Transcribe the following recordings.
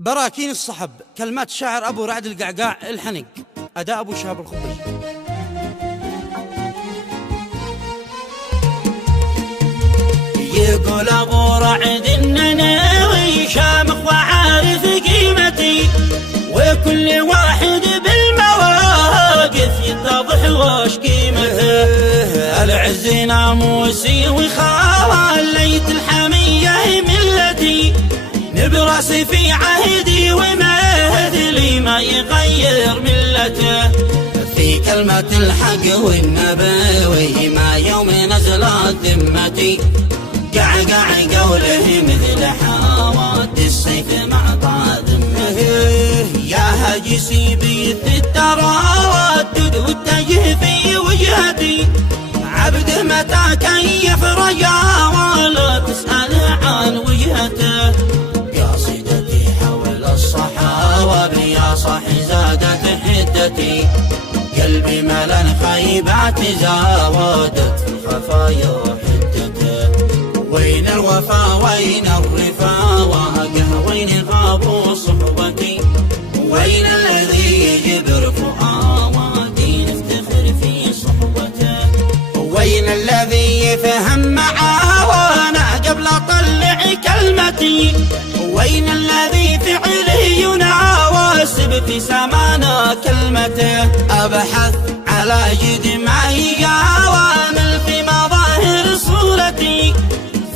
براكين الصحب، كلمات شاعر أبو رعد القعقاع الحنق، أداء أبو شهاب الخبز. يقول أبو رعد إنني شامخ وعارف قيمتي، وكل واحد بالمواقف يتضح وش قيمته. العز ناموسي وخاليت الحمية ملتي، براسي في عهدي ومهدي ما يغير ملته. في كلمة الحق والنبوي ما يوم نزلت ذمتي، قعقع قوله مثل حواد السيف مع ذمته. يا هجسي بيت التردد واتجه في وجهتي، عبد متى كيف رجع ولا تسأل عن وجهته. يا صاح زادت حدتي، قلبي ملان خيبات زودت في الخفايا حدته. وين الوفا وين الرفاقة، وين غابوا صحبتي، وين الذي يجبر فؤادي نفتخر في صحبته. وين الذي يفهم معاوانا قبل اطلع كلمتي، وين الذي فعله يناواسب في سمانا كلمته. أبحث على جد معي عوامل في مظاهر صورتي،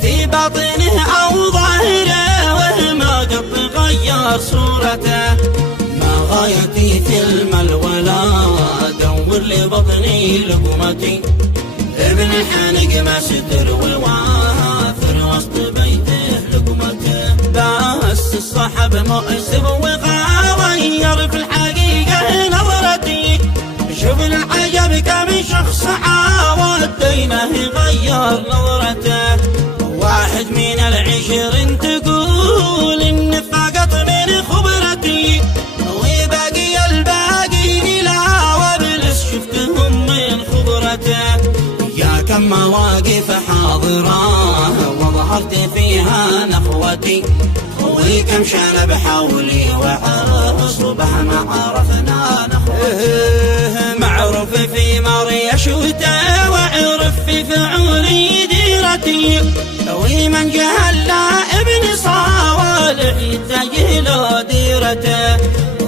في باطنه أو ظاهره وما قد غير صورته. ما غايتي في المل ولا أدور لبطني لقمتي، ابن الحنق ما ستر والوافر وسط بيته لقمته. بس الصحب مؤسف وغير في الحقيقة نظرتي، شوف العجب كم شخص عاود دينه غير نظرته. واحد من 20 تقول إن فقط من خبرتي، وباقي الباقي لا وابلس شفتهم من خبرته. يا كم مواقف حاضرة وظهرت فيها نخوتي، وكم شنب حولي وصبح ما عرفنا نخوتي. معروف في مريشوته وعرف في فعولي ديرتي، ومن جهل لا ابن صوالح يتجه له ديرته.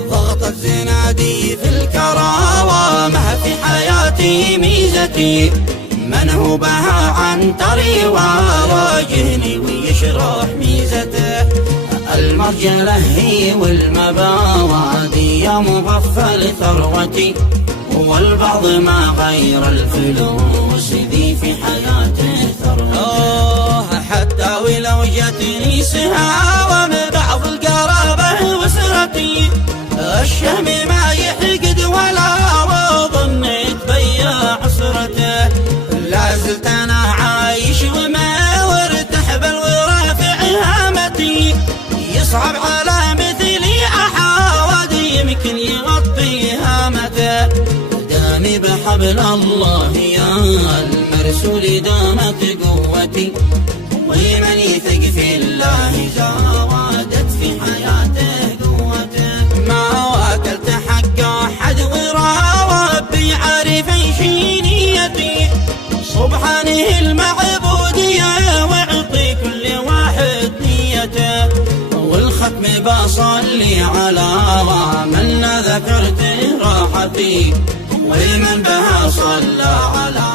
ضغطت زنادي في الكرامة في حياتي ميزتي، من هو بها عن طري وواجهني ويشرح ميزته. المرجلة هي والمبادئ يا مغفل ثروتي، والبعض ما غير الفلوس ذي في حياته ثروتي. حتى ولو جتني سهاوة من بعض القرابة وسرتي، الشهم ما يحقد ولا وظنيت بيا عسرته. لا زلت انا عايش وما وارتاح بل ورافع هامتي، يصعب على مثلي احاول يمكن يغطي هامته. دامي بحبل الله يا المرسول دامت قوتي، ومن يثق في الله زادت في حياته قوته. ما واكلت حق احد وربي عارف شي نيتي، سبحانه المعبود يا واعطي كل واحد نيته. والختم بصلي على من ذكرته راحتي، ومن بها صلى على